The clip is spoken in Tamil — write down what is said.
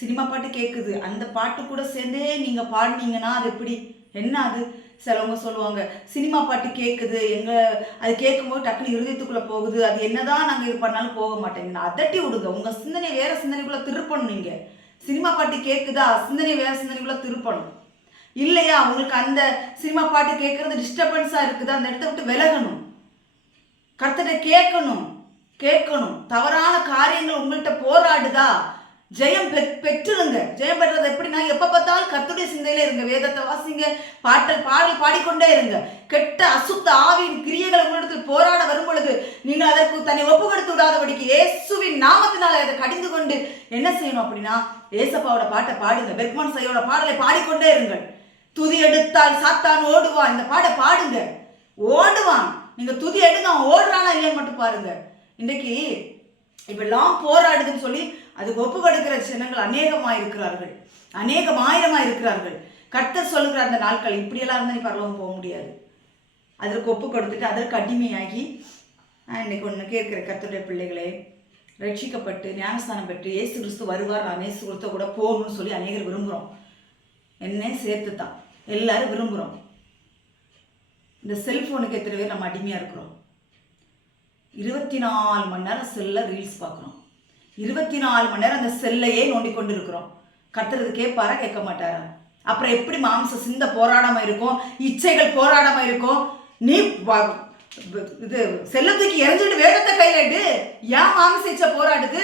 சினிமா பாட்டு கேட்குது அந்த பாட்டு கூட சேர்ந்தே நீங்கள் பாடினீங்கன்னா அது எப்படி? என்ன அது? சிலவங்க சொல்லுவாங்க சினிமா பாட்டு கேட்குது எங்கள் அது கேட்கும்போது டக்குனு இருதயத்துக்குள்ளே போகுது. அது என்னதான் நாங்கள் இது பண்ணாலும் போக மாட்டேங்குது. அதட்டி விடுங்க. உங்கள் சிந்தனை வேறு சிந்தனைக்குள்ளே திருப்பணும் நீங்கள் சினிமா பாட்டு கேட்குதா சிந்தனை வேற சிந்தனைக்குள்ளே திருப்பணும். இல்லையா? உங்களுக்கு அந்த சினிமா பாட்டு கேட்குறது டிஸ்டர்பன்ஸாக இருக்குது. அந்த இடத்த விட்டு விலகணும். கர்த்தரை கேட்கணும். கேட்கணும். தவறான காரியங்கள் உங்கள்கிட்ட போராடுதா? ஜெயம் பெ பெற்றுருங்க. ஜெயம் பெற்றது எப்படின்னா எப்போ பார்த்தாலும் கத்துடைய சிந்தையில இருங்க. வேதத்தை வாசிங்க பாட்டு பாடி பாடிக்கொண்டே இருங்க. கெட்ட அசுத்த ஆவியின் கிரியைகள் உங்களிடத்தில் போராட வரும் பொழுது நீங்கள் அதற்கு தன்னை ஒப்பு கொடுத்து விடாதபடிக்கு இயேசுவின் நாமத்தினால் அதை கடிந்து கொண்டு என்ன செய்யணும் அப்படின்னா ஏசப்பாவோட பாட்டை பாடுங்க. பெக்மன் சையோட பாடலை பாடிக்கொண்டே இருங்கள். துதி எடுத்தால் சாத்தான் ஓடுவான். இந்த பாட்டை பாடுங்க. ஓடுவான். நீங்க துதி எடுங்க அவன் ஓடுறானா இல்லையான்னு மட்டும் பாருங்க. இன்னைக்கு இப்பெல்லாம் போராடுதுன்னு சொல்லி அதுக்கு ஒப்பு கொடுக்கிற ஜனங்கள் அநேகமாக இருக்கிறார்கள் அநேகம் ஆயிரமாக இருக்கிறார்கள் கர்த்தர் சொல்லுகிற அந்த நாட்கள் இப்படியெல்லாம் இருந்தால் நீ பரலோகம் போக முடியாது. அதற்கு ஒப்பு கொடுத்துட்டு அதற்கு அடிமையாகி நான் இன்னைக்கு ஒன்று கேட்குற கர்த்தருடைய பிள்ளைகளே ரட்சிக்கப்பட்டு ஞானஸ்தானம் பெற்று ஏசு கிறிஸ்து வருவார் நான் ஏசு கிறிஸ்துவ கூட போகணும்னு சொல்லி அநேகர் விரும்புகிறோம் என்ன சேர்த்து தான் எல்லாரும் விரும்புகிறோம் இந்த செல்ஃபோனுக்கு எத்தனை பேர் நம்ம அடிமையாக இருக்கிறோம்? இருபத்தி நாலு மணி நேரம் செல்ல ரீல்ஸ் பார்க்குறோம் இருபத்தி நாலு மணி நேரம் அந்த செல்லையே நோண்டி கொண்டு இருக்கிறோம் கத்துறது கேட்பாரா? கேட்க மாட்டாரா? அப்புறம் எப்படி மாம்ச சிந்த போராடாம இருக்கும்? இச்சைகள் போராடாம இருக்கும்? நீ இது செல்ல தூக்கி எரிஞ்சுட்டு வேகத்தை கையிலட்டு ஏன் மாம்ச இச்சை போராடுது?